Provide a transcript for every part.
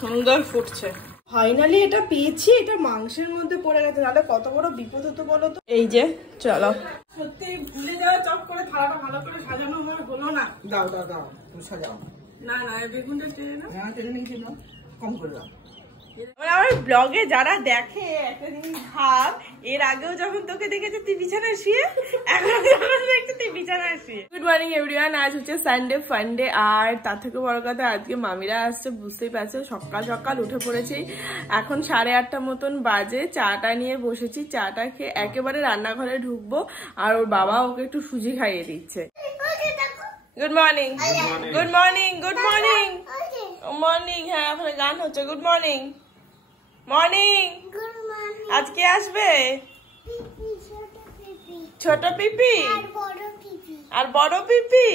সুন্দর ফুটছে। ফাইনালি এটা পেয়েছি, এটা মাংসের মধ্যে পড়ে গেছে, তাহলে কত বড় বিপদ হতো বলো তো। এই যে চলো, সত্যি ভুলে যাওয়া, চপ করে থালাটা ভালো করে সাজানো আমার হলো না। দাও দাও দাও, তুমি সাজাও। না না, বেগুনটা টেনে না, হ্যাঁ টেনে নিয়েছি না, কম করে দাও। আমার ব্লগে যারা দেখে একটা জিনিস ভাব, এর আগেও যখন তোকে দেখেছে তুই বিছানায় শুয়ে, এখন যখন দেখছি তুই বিছানায় শুয়ে। গুড মর্নিং এভরিওয়ান, আজ হচ্ছে সানডে ফান্ডে, আর তার থেকে বড় কথা আজকে মামিরা আসছে, বুঝতেই পারছো সকাল সকাল উঠে পড়েছি। এখন 8:30 মতন বাজে, চাটা নিয়ে বসেছি, চাটা খেয়ে একেবারে রান্নাঘরে ঢুকবো, আর ওর বাবা ওকে একটু সুজি খাইয়ে দিচ্ছে। Good morning, good morning, good morning, morning. হ্যাঁ ওখানে গান হচ্ছে। Good morning, morning. আজকে আসবে ছোট পিপি আর বড় পিপি,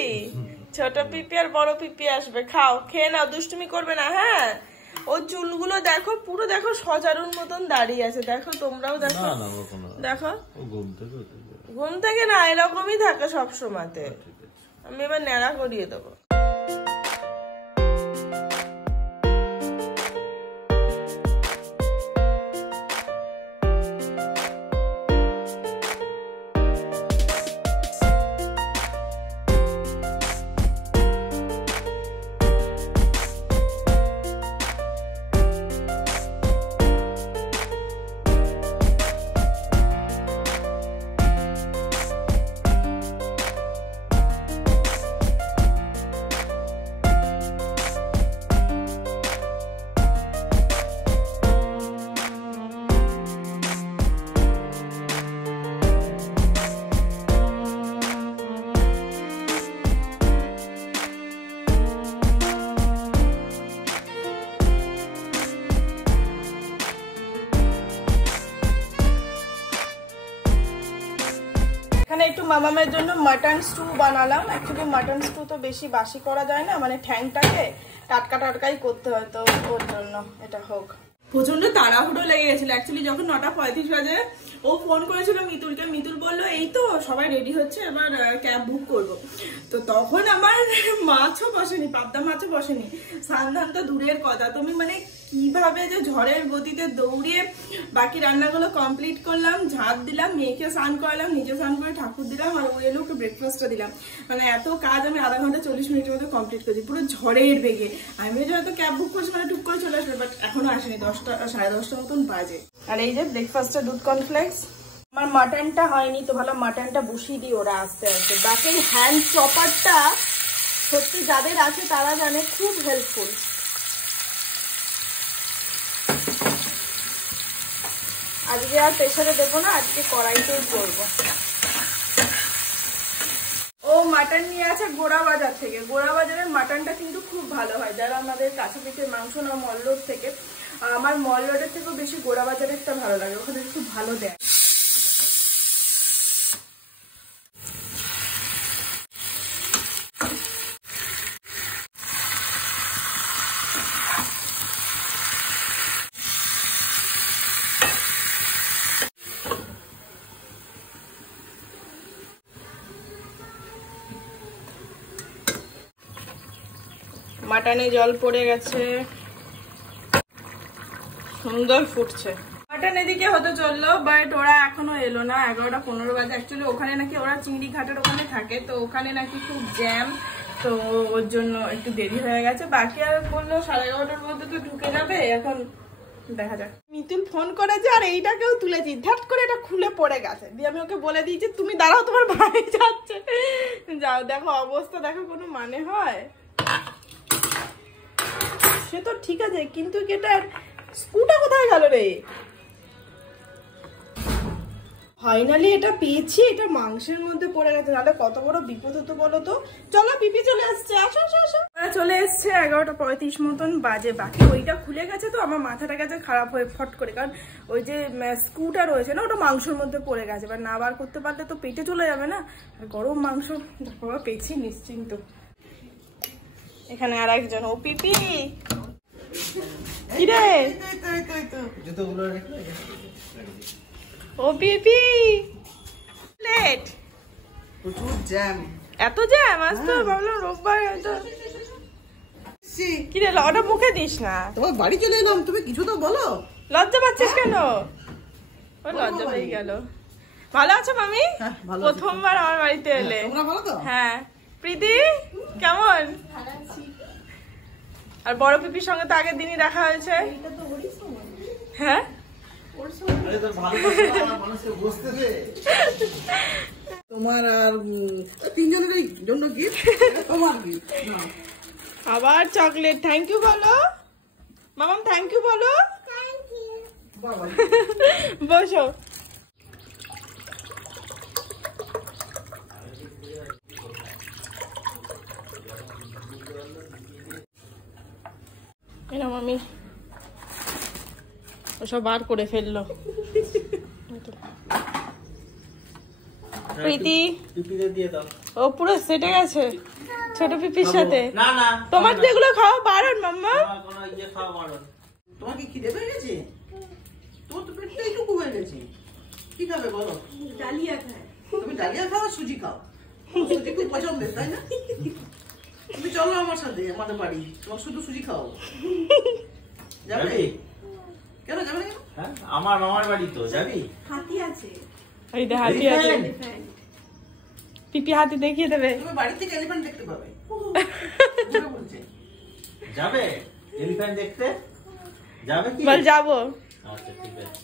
ছোট পিপি আর বড় পিপি আসবে। খাও, খেয়ে নাও, দুষ্টুমি করবে না। হ্যাঁ, ও চুলগুলো দেখো, পুরো দেখো সজারুর মতন দাঁড়িয়ে আছে, দেখো তোমরাও দেখো, দেখো ঘুম থেকে না, এরকমই থাকে সব সময়তে। আমি এবার ন্যাড়া করিয়ে দেবো। এখানে একটু মামামের জন্য মাটন স্টু বানালাম। অ্যাকচুয়ালি মাটন স্টু তো বেশি বাসি করা যায় না, মানে ঠ্যাংটাকে টাটকা টাটকাই করতে হয়, তো ওর জন্য এটা হোক। প্রচন্ড তাড়াহুড়ো লেগে গেছিল। অ্যাকচুয়ালি যখন 9:35 বাজে ও ফোন করেছিল মিতুলকে, মিতুল বললো এই তো সবাই রেডি হচ্ছে, এবার ক্যাব বুক করব। তো তখন আমার মাছও বসেনি, পাবদা মাছও বসেনি, সান্ধান তো দূরের কথা। তুমি মানে কিভাবে যে ঝড়ের গতিতে দৌড়িয়ে বাকি রান্নাগুলো কমপ্লিট করলাম, ঝাঁট দিলাম, মেয়েকে স্নান করালাম, নিজে স্নান করে ঠাকুর দিলাম, আর ওই এলোকে ব্রেকফাস্টটা দিলাম। মানে এত কাজ আমি আধা ঘন্টা 40 মিনিটের মধ্যে কমপ্লিট করেছি, পুরো ঝড়ের বেগে। আমি হয়তো ক্যাব বুক করছি মানে টুক করে চলে আসবে, বাট এখনো আসেনি, 10:30 মতন বাজে। আর এই যে ব্রেকফাস্টে দুধ কর্নফ্লেক্স। আমার মাটনটা হয়নি তো, ভালো মাটনটা বসিয়ে দিই ওরা আস্তে আস্তে। বাকি হ্যান্ড চপারটা সত্যি যাদের আছে তারা জানে খুব হেল্পফুল। আজকে আর প্রেসারে দেবো না, আজকে কড়াইতেই করবো। ও মাটন নিয়ে আছে গোড়া বাজার থেকে। গোড়া বাজারের মাটনটা কিন্তু খুব ভালো হয়, যারা আমাদের কাছাকাছি মাংস না মল রোড থেকে। আমার মল রোডের থেকেও বেশি গোড়া বাজারেরটা ভালো লাগে, ওখানে খুব ভালো দেয়। মাটনে জল পড়ে গেছে, সুন্দর ফুটছে। মাটন এদিকে হতে চললো, বাট ওরা এখনো এলো না। 11:15 বাজে। অ্যাকচুয়ালি ওখানে নাকি ওরা চিংড়ি ঘাটের ওখানে থাকে, তো ওখানে নাকি খুব জ্যাম, তো ওর জন্য একটু দেরি হয়ে গেছে। বাকি আর বললো 11:30টার মধ্যে তো ঢুকে যাবে, এখন দেখা যাক। মিতুল ফোন করেছে আর এইটাকেও তুলেছি, ধাট করে এটা খুলে পড়ে গেছে। দিয়ে আমি ওকে বলে দিয়েছি তুমি দাঁড়াও, তোমার ভাই যাচ্ছে। যাও, দেখো অবস্থা, দেখো কোনো মানে হয়? সে তো ঠিক আছে, কিন্তু এটার স্ক্রুটা কোথায় গেল রে? ফাইনালি এটা পেয়েছি, এটা মাংসের মধ্যে পড়ে গেছে, তাহলে কত বড় বিপদ হতো বলো তো। চলো, পিপি চলে আসছে, আসো আসো আসো। চলে এসছে, 11:35 মতন বাজে। বাকি ওইটা খুলে গেছে, তো আমার মাথাটা গেছে খারাপ হয়ে ফট করে, কারণ ওই যে স্ক্রুটা রয়েছে না, ওটা মাংসের মধ্যে পড়ে গেছে। এবার না বার করতে পারলে তো পেটে চলে যাবে না, আর গরম মাংস বাবা পেয়েছি নিশ্চিন্ত। এখানে আর একজন, ও পিপি কিরে, ও পিপি লেট, প্রচুর জ্যাম। এত জ্যাম আজ তো, ভাবলাম রোববার হয়তো। এসছি। কি রে ওটা মুখে দিস না, তোমার বাড়ি চলে এলাম, তুমি কিছু তো বলো। লজ্জা পাচ্ছিস কেন? ও লজ্জা পেয়ে গেল। ভালো আছো মামি? হ্যাঁ, ভালো আছি। প্রথমবার আমার বাড়িতে এলে। তোমরা ভালো তো? হ্যাঁ। প্রীতি কেমন? আর বড় পিপির সঙ্গে তো আগের দিনই দেখা হয়েছে। হ্যাঁ তোমার আর তিনজনের জন্য গিফট, তোমার গিফট। আবার চকলেট। থ্যাংক ইউ বলো মামাম, থ্যাংক ইউ বলো। বাবা বসো। এরকম আমি ওসব বার করে ফেললো। প্রীতি ও পুরো সেটে গেছে ছোট পিপির সাথে। তোমার যেগুলো খাওয়া বারণ মাম্মা। তোমার কি খিদে পেয়ে গেছে? তোর তো পেটটা এইটুকু হয়ে গেছে, কি খাবে বলো? ডালিয়া খায়। তুমি ডালিয়া খাও আর সুজি খাও, সুজি খুব পছন্দের তাই না? তুমি চলো আমার সাথে আমাদের বাড়ি, তোমার শুধু সুজি খাও। যাবে? কেন যাবে না? হ্যাঁ, আমার মামার বাড়ি তো যাবি? হাতি আছে। এই দে হাতি আছে। পিপি হাতি দেখিয়ে দেবে। তুমি বাড়ি থেকে এলিফ্যান্ট দেখতে পাবে। বলছে যাবে এলিফ্যান্ট দেখতে? যাবে কি? বল যাবো। আচ্ছা ঠিক আছে।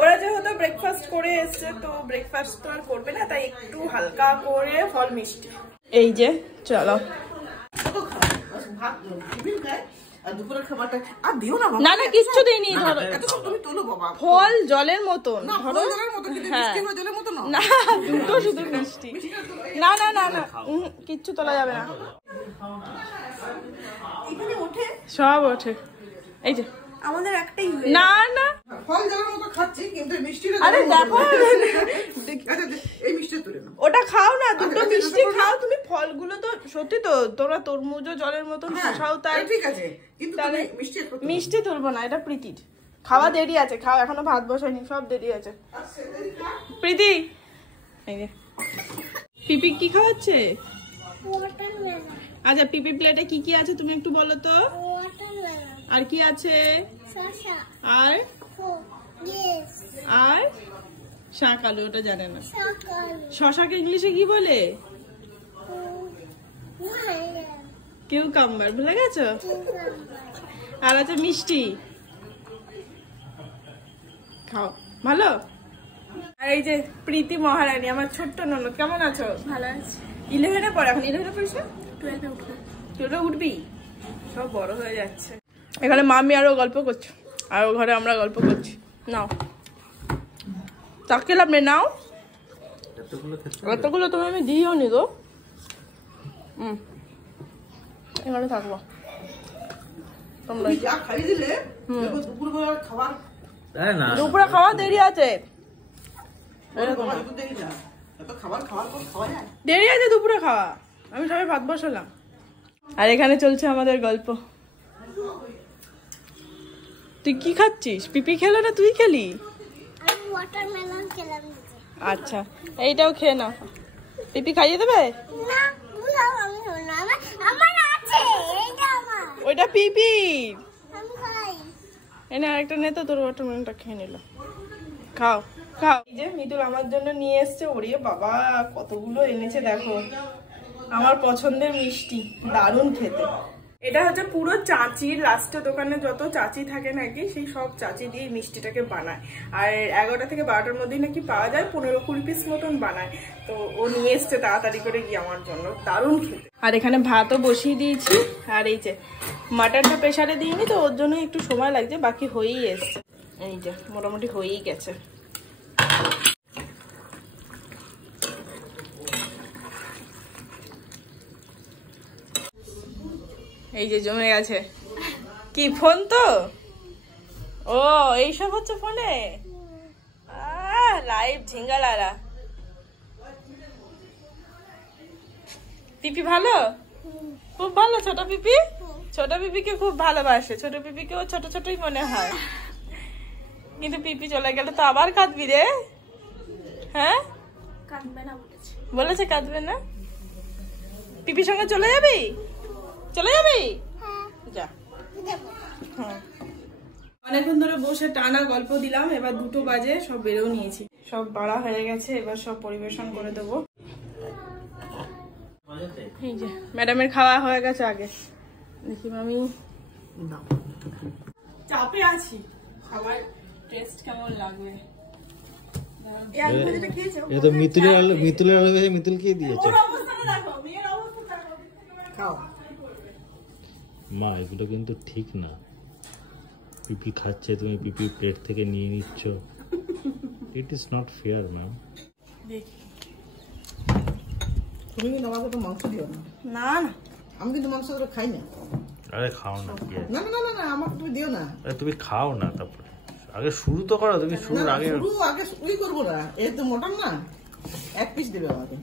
ওরা যেহেতু ব্রেকফাস্ট করে এসছে তো ব্রেকফাস্ট তো আর করবে না, তাই একটু হালকা করে ফল মিষ্টি। এই যে চলো। কত খাও? ভাত টিফিন খায় আর দুপুরের খাবারটা আর দিও না বাবা। না না কিচ্ছু দেইনি, ধরো এত সব তুমি তোলো বাবা। ফল জলের মতন না ফল ধরো। জলের মতো, কিন্তু হ্যাঁ। মিষ্টি হলো জলের মতো না। না দুটো শুধু মিষ্টি। না না না না কিচ্ছু তোলা যাবে না, এখানে ওঠে। সব ওঠে। এই যে আমাদের একটাই হয়ে। না না ফল জলের মতো খাচ্ছি কিন্তু এই মিষ্টিটা আরে দেখো আচ্ছা এই মিষ্টিটা তুলে নাও। ওটা খাও না, দুটো মিষ্টি খাও তুমি। ফলগুলো তো সত্যি তো তোমরা তরমুজও জলের মতন, হ্যাঁ, শসাও তাই। ঠিক আছে কিন্তু তাহলে তুমি মিষ্টি একটু তুলো। মিষ্টি তুলবো না, এটা প্রীতির খাওয়া দেরি আছে। খাও, এখনো ভাত বসাইনি, সব দেরি আছে। প্রীতি এই যে পিপি কি খাওয়াচ্ছে? আচ্ছা পিপি প্লেটে কি কি আছে তুমি একটু বলো তো। আর কি আছে? আর আর শাক আলু, ওটা জানে না। শশাকে ইংলিশে কি বলে? কিউকাম্বার, ভুলে গেছো? আর আছে মিষ্টি, খাও ভালো। আর এই যে প্রীতি মহারানী আমার ছোট্ট ননদ, কেমন আছো? ভালো আছে। 11-এ পড়ে এখন। 11-এ পড়িস? 12-এ উঠবো। 12-এ উঠবি? সব বড় হয়ে যাচ্ছে। এখানে মামি আরো গল্প করছো, আর ও ঘরে আমরা গল্প করছি। নাও চাকরি লাভ নেই, নাও। এতগুলো তুমি আমি দিও নি গো। এখানে থাকবো তোমরা। তুমি যা খাইয়ে দিলে দেখো দুপুরবেলার খাবার। তাই না? দুপুরে খাওয়া দেরি আছে। বাবা, একটু দেরি না, এত খাবার খাওয়ার পর খাওয়া যায়? দেরি আছে দুপুরে খাওয়া, আমি সবাই ভাত বসালাম। আর এখানে চলছে আমাদের গল্প। তুই কি খাচ্ছিস? পিপি খেলো না তুই খেলি? আমি ওয়াটারমেলন খেলাম। আচ্ছা এইটাও খেয়ে নাও। পিপি খাইয়ে দেবে? না, বুলাও আমি খাবো না। আমার আছে, এইটা আমার। ওইটা পিপি। আমি খাই। এনে আরেকটা নে তো, তোর ওয়াটারমেলনটা খেয়ে নিল। খাও খাও। এই যে মিতুল আমার জন্য নিয়ে এসছে। ওরে বাবা কতগুলো এনেছে দেখো, আমার পছন্দের মিষ্টি, দারুণ খেতে। এটা হচ্ছে পুরো চাচির, লাস্টে দোকানে যত চাচি থাকে নাকি সেই সব চাচি দিয়ে মিষ্টিটাকে বানায়। আর 11টা থেকে 12টার মধ্যেই নাকি পাওয়া যায়, 15-20 পিস মতন বানায়। তো ও নিয়ে এসছে তাড়াতাড়ি করে গিয়ে আমার জন্য, দারুণ খেতে। আর এখানে ভাতও বসিয়ে দিয়েছি। আর এই যে মাটনটা প্রেসারে দিইনি তো ওর জন্য একটু সময় লাগছে, বাকি হয়েই এসছে। এই যে মোটামুটি হয়েই গেছে। এই যে জমে গেছে। কি ফোন তো? ও এইসব হচ্ছে ফোনে। লাইভ ঝিঙ্গালারা। পিপি ভালো, খুব ভালো। ছোট পিপি, ছোট পিপিকে খুব ভালোবাসে। ছোট পিপিকেও ছোট ছোটই মনে হয়, কিন্তু পিপি চলে গেলে তো আবার কাঁদবি রে। হ্যাঁ কাঁদবে না বলেছে। বলেছে কাঁদবে না। পিপির সঙ্গে চলে যাবি? চলে যাবি? হ্যাঁ যা। যাবো। হ্যাঁ। অনেকক্ষণ ধরে বসে টানা গল্প দিলাম, এবার 2টো বাজে, সব বেরো নিয়েছি, সব বাড়া হয়ে গেছে, এবার সব পরিবেশন করে দেবো। এই যে ম্যাডামের খাওয়া হয়ে গেছে আগে, দেখি আমি চাপে আছি, সবার টেস্ট কেমন লাগবে। এটা তো মিতুলের আলু ভেজে মিতুলকে দিয়েছে। খাও। মা এগুলো কিন্তু ঠিক না, পিপি খাচ্ছে তুমি পিপি প্লেট থেকে নিয়ে নিচ্ছ, it is not fair ma'am. তুমি কিন্তু আমাকে তো মাংস দিও না। না না, আমি কিন্তু মাংস খাই না। আরে খাও না, না না না না, আমাকে তুমি দিও না। আরে তুমি খাও না, তারপরে আগে শুরু তো করো, তুমি শুরুর আগে শুরুই করবো না, এ তো মটন না, 1 পিস দেবে আমাকে।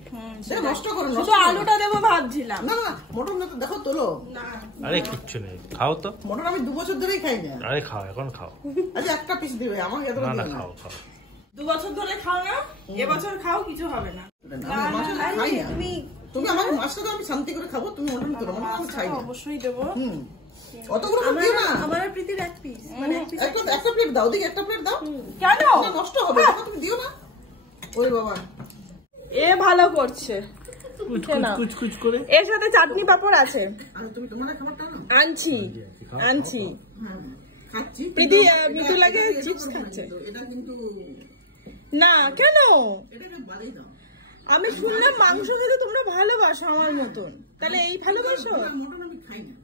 নষ্ট করো, শুধু আলুটা দেবো ভাবছিলাম। না না, মটন না তো দেখো তোলো। আরে কিচ্ছু নেই, খাও তো। মটন আমি 2 বছর ধরেই খাই না। আরে খাও, এখন খাও। আচ্ছা 1টা পিস দেবে আমাকে, এত না দিও না, না। খাও খাও। 2 বছর ধরে খাও না, এবছর খাও, কিছু হবে না। আমি মাছ খাই না। তুমি আমাকে মাছটা দাও, আমি শান্তি করে খাবো, তুমি মটন করো, মটন আমি খাই না। অবশ্যই দেবো। অতগুলো দিও না। আমার আর প্রীতির 1 পিস, মানে 1 পিস। একটা প্লেট দাও, দেখি একটা প্লেট দাও। কেন? না, নষ্ট হবে, দেখো তুমি দিও না। ওরে বাবা, এ ভালো করছে। কুচকুচ করে এর সাথে চাটনি পাপড় আছে, আরে তুমি তোমার খাবারটা না। আনছি। হ্যাঁ খাচ্ছি। প্রীতি কিন্তু মিতু লাগে এটা চিপস করবো না খাচ্ছে। কিন্তু, এটা কিন্তু না কেন? এটা বাড়াই দাও। আমি শুনলাম মাংস খেতে তোমরা ভালোবাসো আমার মতন, তাহলে এই ভালোবাসো? মটন আমি খাই না।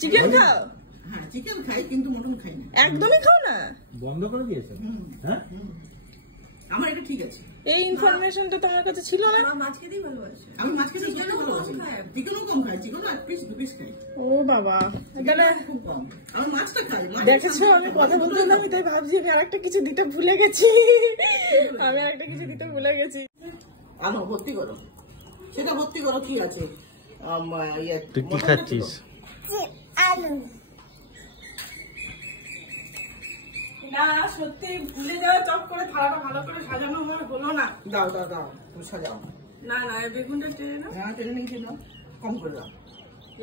চিকেন খাও? হ্যাঁ চিকেন খাই, কিন্তু মটন খাই না। একদমই খাও না? বন্ধ করে দিয়েছে। হ্যাঁ, আমার এটা ঠিক আছে। এই ইনফরমেশনটা তোমার কাছে ছিল না? আমি মাছ খেতে ভালোবাসি, চিকেনও ভালোবাসি। চিকেনও কম খাই, চিকেনও 1 পিস 2 পিস খাই। ও বাবা, তাহলে খুব কম। আমি মাছটা খাই। দেখেছো আমি কথা বলতে হলাম, আমি তাই ভাবছি আমি আরেকটা কিছু দিতে ভুলে গেছি। আনো ভর্তি করো, সেটা ভর্তি করো, কি আছে? তুই কি খাচ্ছিস? আলু না সত্যি ভুলে যাওয়া, চপ করে থালাটা ভালো করে সাজানো আমার হলো না। দাও দাও দাও, তুমি সাজাও। না না, এই বেগুনটা টেনে না, হ্যাঁ টেনে নিয়েছি না, কম করে দাও।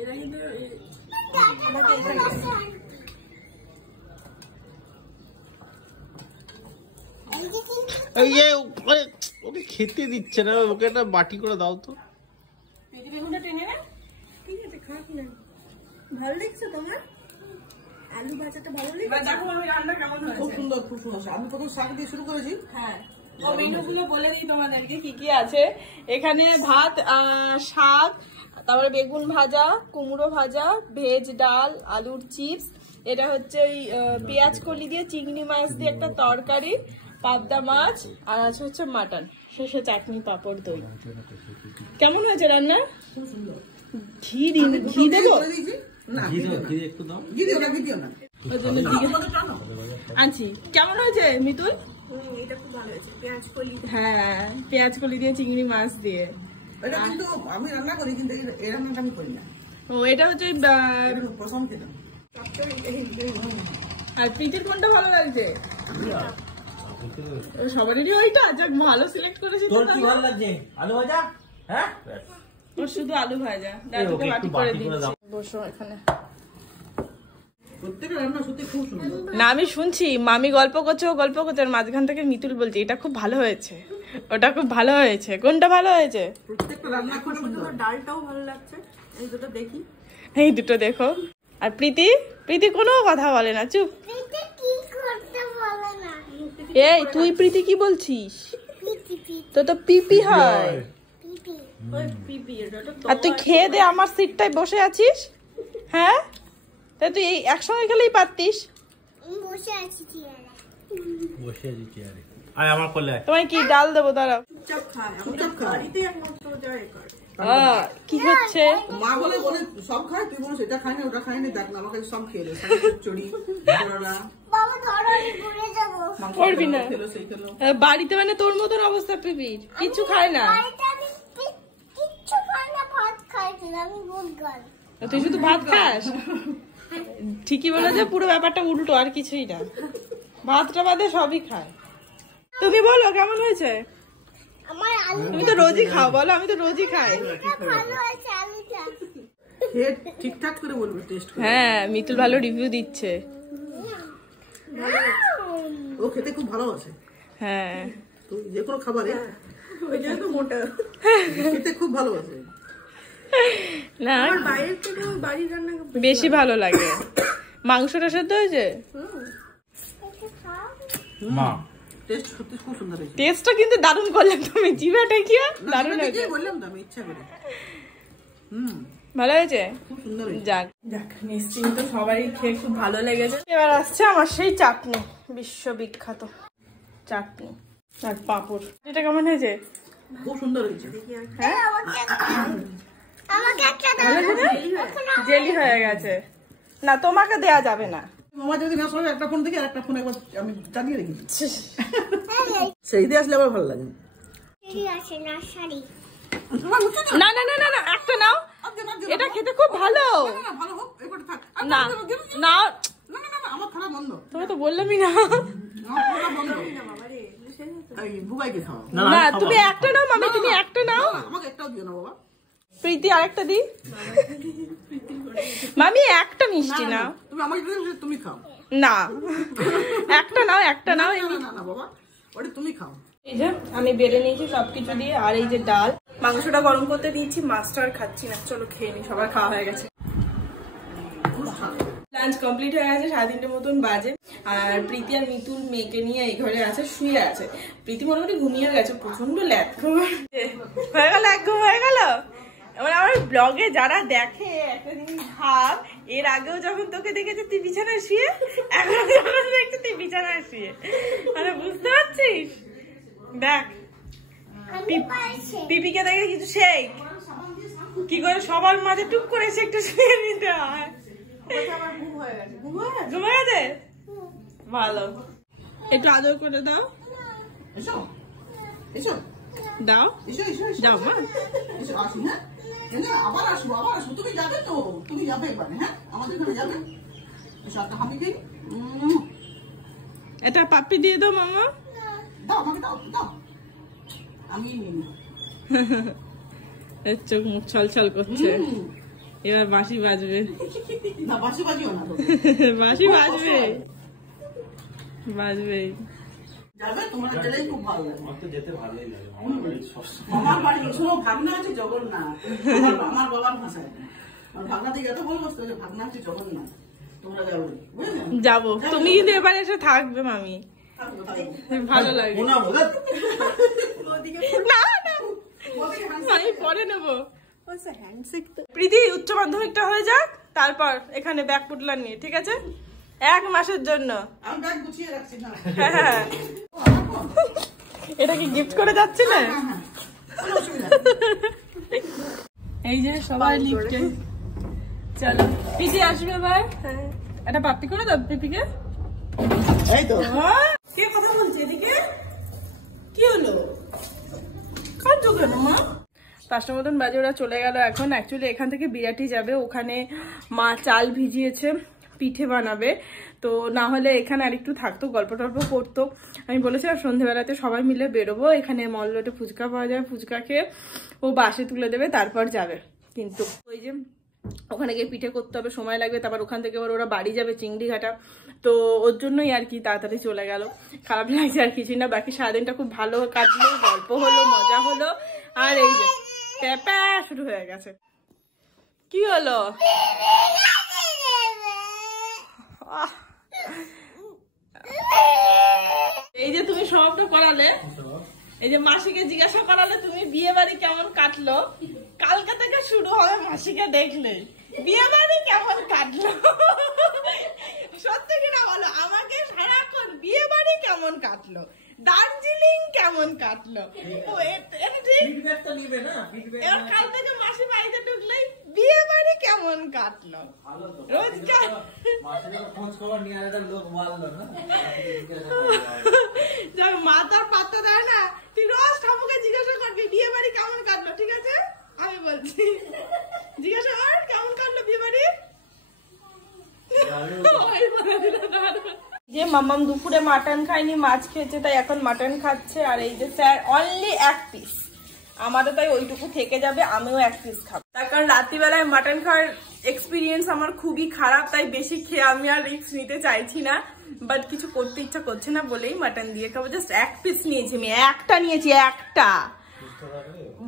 এটা কিন্তু ওকে খেতে দিচ্ছে না, ওকে একটা বাটি করে দাও তো। এই বেগুনটা টেনে না, ঠিক আছে, খারাপ না। ভালো লাগছে তোমার? আলু ভাজাটা ভালো লাগছে? এবার দেখো আমি রান্না কেমন খুব হয়েছে। সুন্দর, খুব সুন্দর। আমি প্রথম শাক দিয়ে শুরু করেছি। হ্যাঁ, মেনুগুলো বলে দিই তোমাদেরকে কি কি আছে। এখানে ভাত, শাক, তারপরে বেগুন ভাজা, কুমড়ো ভাজা, ভেজ ডাল, আলুর চিপস, এটা হচ্ছে ওই পেঁয়াজ কলি দিয়ে চিংড়ি মাছ দিয়ে একটা তরকারি, পাবদা মাছ, আর আছে হচ্ছে মাটন, শেষে চাটনি পাঁপড় দই। কেমন হয়েছে রান্না? খুব সুন্দর। ঘি দেবো? করে দিয়েছি। না ঘি দাও, ঘি একটু দাও। ঘি দিও না, ঘি দিও না। ওই জন্য দিকে আনছি। কেমন হয়েছে মিতুল? এটা খুব ভালো হয়েছে, পেঁয়াজ কলি। হ্যাঁ, পেঁয়াজ কলি দিয়ে চিংড়ি মাছ দিয়ে। এটা কিন্তু আমি রান্না করি, কিন্তু এই রান্নাটা আমি করি না। ও এটা হচ্ছে এটা প্রথম খেতাম। আর প্রীতির কোনটা ভালো লাগছে? সবারই ওইটা, যাক ভালো সিলেক্ট করেছি। তোর কি ভালো লাগছে? আলু ভাজা? হ্যাঁ, ওর শুধু আলু ভাজা। ওকে একটু বাটি করে দাও। বসো এখানে। প্রত্যেকটা রান্না সত্যি খুব সুন্দর। না আমি শুনছি মামি গল্প করছে, ও গল্প করছে, আর মাঝখান থেকে মিতুল বলছে এটা খুব ভালো হয়েছে, ওটা খুব ভালো হয়েছে। কোনটা ভালো হয়েছে? প্রত্যেকটা রান্না খুব সুন্দর। ডালটাও ভালো লাগছে, এই দুটো দেখি। এই দুটো দেখো। আর প্রীতি কোনো কথা বলে না, চুপ। পিঠে কি করতে বলে না। এই তুই প্রীতি কি বলছিস? পিঠি তো পিপি হয়। পিঠি ওই পিপি, আর তুই খেয়ে দে আমার সিটটায় বসে আছিস। হ্যাঁ, তাই তুই এই একসঙ্গে খেলেই পারতিস। বসে আছি চেয়ারে। বসে আছি চেয়ারে। আরে আমার কোলে আয়। তোমায় কি ডাল দেবো? দাঁড়াও। চুপচাপ খায়। কি হচ্ছে? মা বলে সব খায়, তুই বলো সেটা খাই না, ওটা খাই না, দেখ না আমাকে সব খেয়ে দে। চড়ি করলা, বাবা ধরো, আমি ঘুরে যাবো। করবি না। খেলো সেই খেলো। বাড়িতে মানে তোর মতন অবস্থা পিপির, কিচ্ছু খায় না। বাড়িতে আমি কিচ্ছু খাই না, ভাত খাইছি, আমি বুটগাল। তুই শুধু ভাত খাস? ঠিকই বলেছে, পুরো ব্যাপারটা উল্টো, আর কিছুই না। ভাতটা বাদে সবই খায়। তুমি বলো কেমন হয়েছে? আমার আলু তুমি তো রোজই খাও, বলো। আমি তো রোজই খাই। ভালো আছে, আলুটা। খেয়ে ঠিকঠাক করে বলবে টেস্ট করে। হ্যাঁ মিতুল ভালো রিভিউ দিচ্ছে। ও খেতে খুব ভালোবাসে। হ্যাঁ তো যে কোনো খাবারে ওই জন্য তো মোটা খেতে খুব ভালোবাসে। না বাইরের থেকে বাড়ির রান্না বেশি ভালো লাগে। মাংসটা সেদ্ধ হয়েছে, মা টেস্ট সত্যি খুব সুন্দর হয়েছে। টেস্টটা কিন্তু দারুণ করলে তুমি, জিভাটা কি দারুণ হয়েছে। বললাম তো আমি ইচ্ছা করে। ভালো হয়েছে, খুব সুন্দর হয়েছে। যাক যাক নিশ্চিন্ত সবারই খেয়ে খুব ভালো লেগেছে। এবার আসছে আমার সেই চাটনি, বিশ্ববিখ্যাত চাটনি আর পাঁপড়। এটা কেমন হয়েছে? খুব সুন্দর হয়েছে। হ্যাঁ আমাকে একটা ভালো হয়েছে না? জেলি হয়ে গেছে না, তোমাকে দেয়া যাবে না। মামা যদি না শোনে একটা ফোন থেকে আর একটা ফোন একবার আমি চালিয়ে রেখেছি। সেই দিয়ে আসলে আবার ভালো লাগে। আছে না শাড়ি না না না না না, একটা নাও, এটা খেতে খুব ভালো। ভালো হোক এবারে থাক। না না না না না আমার খারাপ বন্ধ। তুমি তো বললামই না। আমার খারাপ বন্ধ। এই বুবাইকে খাও। না তুমি একটা নাও মামি, তুমি একটা নাও। আমাকে একটাও দিও না বাবা। প্রীতি আরেকটা দি। মামি একটা মিষ্টি নাও। তুমি আমাকে দিলে তুমি খাও। না একটা নাও, একটা নাও। না না না বাবা ওটা তুমি খাও। এই যে আমি বেড়ে নিয়েছি সবকিছু দিয়ে, আর এই যে ডাল, মাংসটা গরম করতে দিয়েছি, মাছটা আর খাচ্ছি না। চলো খেয়ে নি, সবার খাওয়া হয়ে গেছে। লাঞ্চ কমপ্লিট হয়ে গেছে, 3:30 মতন বাজে। আর প্রীতি আর মিতুল মেয়েকে নিয়ে এই ঘরে আছে, শুয়ে আছে। প্রীতি মোটামুটি ঘুমিয়ে গেছে, প্রচন্ড ল্যাদ হয়ে গেল, এক ঘুম হয়ে গেল। এবার আমার ব্লগে যারা দেখে একটা জিনিস ভাব, এর আগেও যখন তোকে দেখেছে তুই বিছানায় শুয়ে, এখন যখন দেখছি তুই বিছানায় শুয়ে, মানে বুঝতে পারছিস? দেখ পিপিকে দেখে কিছু শেখ কি করে সবার মাঝে টুক করে এসে একটু শুয়ে নিতে হয়। ঘুমে গেছে ভালো, একটু আদর করে দাও। এসো এসো দাও এসো এসো দাও মা। এসো আসি হ্যাঁ আবার আসবো আবার আসবো। তুমি যাবে তো, তুমি যাবে এবারে হ্যাঁ আমাদের এখানে যাবে। এসো একটা হামি খেয়ে এটা পাপ্পি দিয়ে দাও মামা। দাও আমাকে দাও দাও আমি নিই। চোখ মুখ ছলছল করছে, এবার বাঁশি বাজবে। না বাসি বাজিও না তো। বাঁশি বাজবে, বাজবে। যাবে তোমার গেলেই খুব ভালো লাগে। আমার তো যেতে ভালোই লাগে। আমার বাড়ি শোনো ভাগনা আছে জগন্নাথ। আমার বাবার ভাষায় আমার ভাগনা থেকে এত বলবো যে ভাগনা আছে জগন্নাথ, তোমরা যাবে বুঝলে? যাবো, তুমি কিন্তু এবার এসে থাকবে মামি, ভালো লাগে। না বলে না না আমি পরে নেবো। প্রীতি উচ্চ মাধ্যমিকটা হয়ে যাক, তারপর এখানে ব্যাগ পুটলার নিয়ে, ঠিক আছে? 1 মাসের জন্য। আমি ব্যাগ গুছিয়ে রাখছি না। হ্যাঁ এটা কি গিফট করে যাচ্ছে না? কোনো অসুবিধা এই যে সবাই লিফটে, চলো পিপি আসবে ভাই। এটা পাপ্পি করে দাও পিপিকে। এই তো কে কথা বলছে এদিকে? কি হলো, কাঁদছো কেন মা? 5টা মতন বাজে, ওরা চলে গেল এখন। অ্যাকচুয়ালি এখান থেকে বিরাটি যাবে, ওখানে মা চাল ভিজিয়েছে, পিঠে বানাবে। তো না হলে এখানে আরেকটু থাকতো, গল্প টল্প করতো। আমি বলেছিলাম সন্ধ্যেবেলাতে সবাই মিলে বেরোবো, এখানে মল রোডে ফুচকা পাওয়া যায়, ফুচকা খেয়ে ও বাসে তুলে দেবে, তারপর যাবে। কিন্তু ওই যে ওখানে গিয়ে পিঠে করতে হবে, সময় লাগবে, তারপর ওখান থেকে আবার ওরা বাড়ি যাবে চিংড়িঘাটা। তো ওর জন্যই আর কি তাড়াতাড়ি চলে গেল। খারাপ লাগছে আর কিছুই না। বাকি সারাদিনটা খুব ভালো কাটলো, গল্প হলো, মজা হলো। আর এই যে প্যাপা শুরু হয়ে গেছে। কি হলো? এই যে তুমি সবটা করালে, এই যে মাসিকে জিজ্ঞাসা করালে তুমি বিয়ে বাড়ি কেমন কাটলো, কালকে থেকে শুরু হবে মাসিকে দেখলে বিয়ে বাড়ি কেমন কাটলো। সত্যি কিনা বলো আমাকে, সারাক্ষণ বিয়ে বাড়ি কেমন কাটলো, দার্জিলিং কেমন কাটলো। কাল থেকে মাসি বাড়িতে ঢুকলেই বিয়ে বাড়ি কেমন কাটলো, রোজকার খোঁজ খবর নিয়ে আর একটা লোক মারলো না। যাক মা তার পাত্তা দেয় না, তুই রোজ ঠাকুরকে জিজ্ঞাসা করবি বিয়ে বাড়ি কেমন কাটলো, ঠিক আছে? আমি বলছি জিজ্ঞাসা কর কেমন কাটলো বিয়ে বাড়ি। যে মামাম দুপুরে মাটন খায়নি, মাছ খেয়েছে, তাই এখন মাটন খাচ্ছে। আর এই যে স্যার অনলি 1 পিস, আমারও তাই ওইটুকু থেকে যাবে, আমিও 1 পিস খাবো। তার কারণ রাত্রিবেলায় মাটন খাওয়ার এক্সপিরিয়েন্স আমার খুবই খারাপ, তাই বেশি খেয়ে আমি আর রিস্ক নিতে চাইছি না। বাট কিছু করতে ইচ্ছা করছে না বলেই মাটন দিয়ে খাবো। জাস্ট এক পিস নিয়েছি আমি, একটা নিয়েছি, একটা।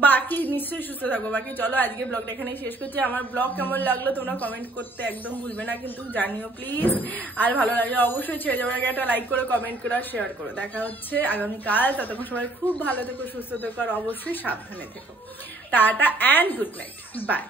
বাকি নিশ্চয়ই সুস্থ থাকবো। বাকি চলো আজকে ব্লগটা এখানেই শেষ করছি। আমার ব্লগ কেমন লাগলো তোমরা কমেন্ট করতে একদম ভুলবে না কিন্তু, জানিও প্লিজ। আর ভালো লাগলে অবশ্যই ছেড়ে যাওয়ার আগে একটা লাইক করো, কমেন্ট করো, শেয়ার করো। দেখা হচ্ছে আগামীকাল। ততক্ষণ সবাই খুব ভালো থেকো, সুস্থ থেকো, আর অবশ্যই সাবধানে থেকো। Tata and good night, by.